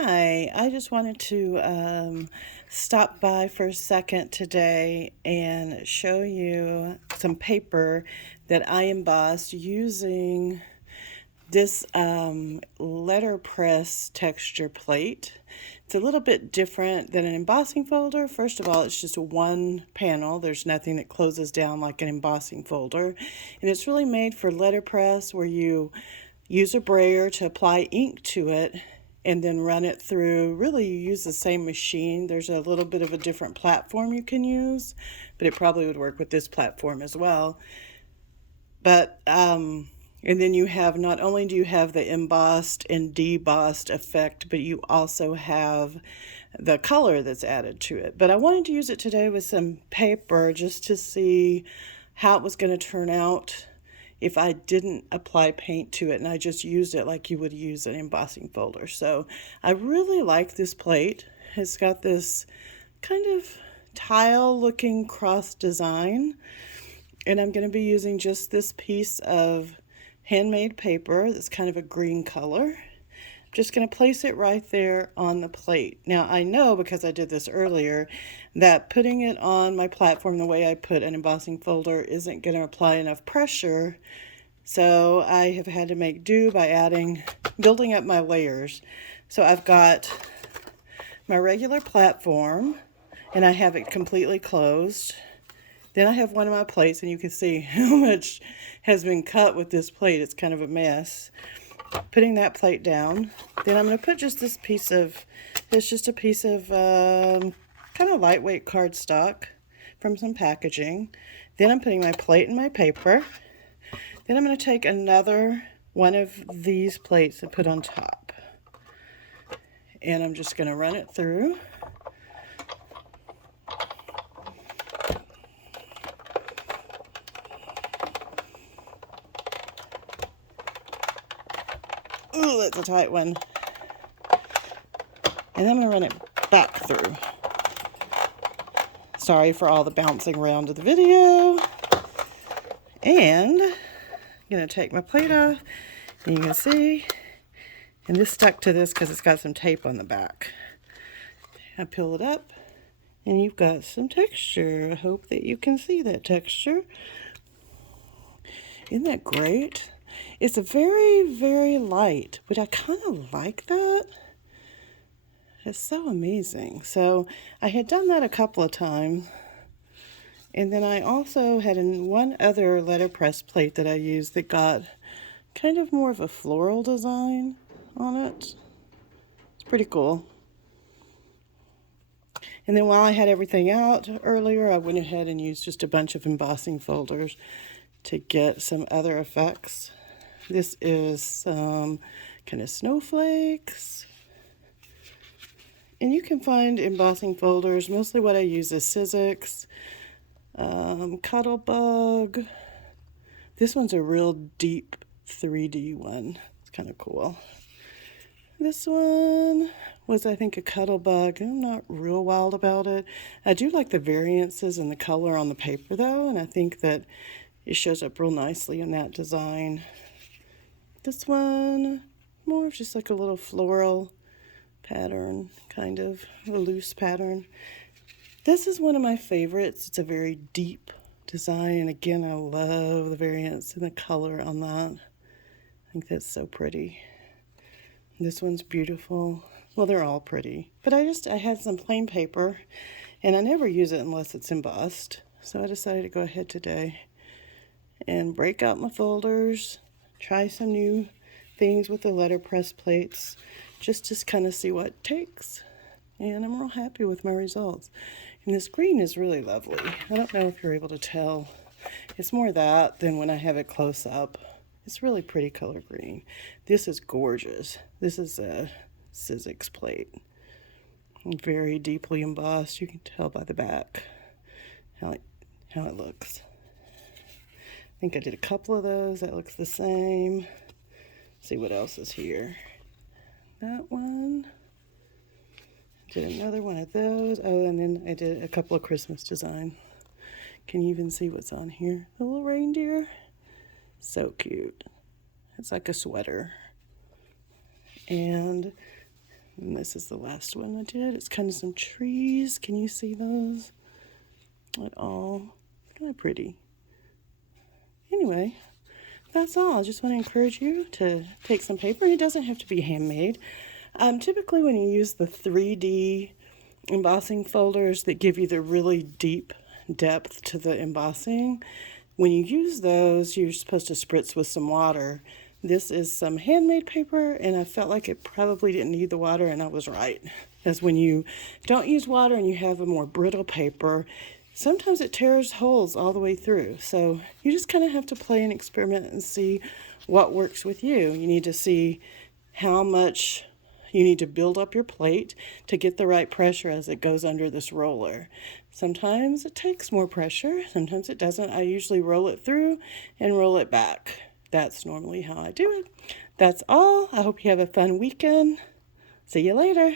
Hi, I just wanted to stop by for a second today and show you some paper that I embossed using this letterpress texture plate. It's a little bit different than an embossing folder. First of all, it's just one panel. There's nothing that closes down like an embossing folder. And it's really made for letterpress, where you use a brayer to apply ink to it and then run it through. Really, you use the same machine. There's a little bit of a different platform you can use, but it probably would work with this platform as well. But and then you have, not only do you have the embossed and debossed effect, but you also have the color that's added to it. But I wanted to use it today with some paper just to see how it was going to turn out if I didn't apply paint to it and I just used it like you would use an embossing folder. So I really like this plate. It's got this kind of tile looking cross design, and I'm going to be using just this piece of handmade paper that's kind of a green color. I'm just going to place it right there on the plate. Now I know, because I did this earlier, that putting it on my platform the way I put an embossing folder isn't going to apply enough pressure. So I have had to make do by building up my layers. So I've got my regular platform and I have it completely closed. Then I have one of my plates, and you can see how much has been cut with this plate. It's kind of a mess. Putting that plate down. Then I'm going to put just this piece of, it's just a piece of kind of lightweight cardstock from some packaging. Then I'm putting my plate and my paper. Then I'm going to take another one of these plates and put on top. And I'm just going to run it through. Ooh, that's a tight one. And then I'm going to run it back through. Sorry for all the bouncing around of the video. And I'm going to take my plate off, and you can see, and this stuck to this because it's got some tape on the back. I peel it up, and you've got some texture. I hope that you can see that texture. Isn't that great? It's a very, very light, but I kind of like that. It's so amazing. So I had done that a couple of times. And then I also had one other letterpress plate that I used that got kind of more of a floral design on it. It's pretty cool. And then while I had everything out earlier, I went ahead and used just a bunch of embossing folders to get some other effects. This is some kind of snowflakes. And you can find embossing folders. Mostly what I use is Sizzix, Cuttlebug. This one's a real deep 3D one. It's kind of cool. This one was, I think, a Cuttlebug. I'm not real wild about it. I do like the variances in the color on the paper, though, and I think that it shows up real nicely in that design. This one, more of just like a little floral pattern, kind of a loose pattern. This is one of my favorites. It's a very deep design, and again, I love the variance and the color on that. I think that's so pretty. This one's beautiful. Well, they're all pretty, but I had some plain paper, and I never use it unless it's embossed, so I decided to go ahead today and break out my folders, try some new things with the letterpress plates, just to kind of see what it takes. And I'm real happy with my results. And this green is really lovely. I don't know if you're able to tell. It's more that than when I have it close up. It's really pretty color green. This is gorgeous. This is a Sizzix plate. Very deeply embossed. You can tell by the back how it looks. I think I did a couple of those. That looks the same. Let's see what else is here. That one. Did another one of those. Oh, and then I did a couple of Christmas design. Can you even see what's on here? The little reindeer. So cute. It's like a sweater. And And this is the last one I did. It's kind of some trees. Can you see those at all? Kind of pretty. Anyway, that's all. I just want to encourage you to take some paper. It doesn't have to be handmade. Typically when you use the 3D embossing folders that give you the really deep depth to the embossing, when you use those, you're supposed to spritz with some water. This is some handmade paper, and I felt like it probably didn't need the water, and I was right. Because when you don't use water and you have a more brittle paper, sometimes it tears holes all the way through. So you just kind of have to play and experiment and see what works with you. You need to see how much you need to build up your plate to get the right pressure as it goes under this roller. Sometimes it takes more pressure, sometimes it doesn't. I usually roll it through and roll it back. That's normally how I do it. That's all. I hope you have a fun weekend. See you later.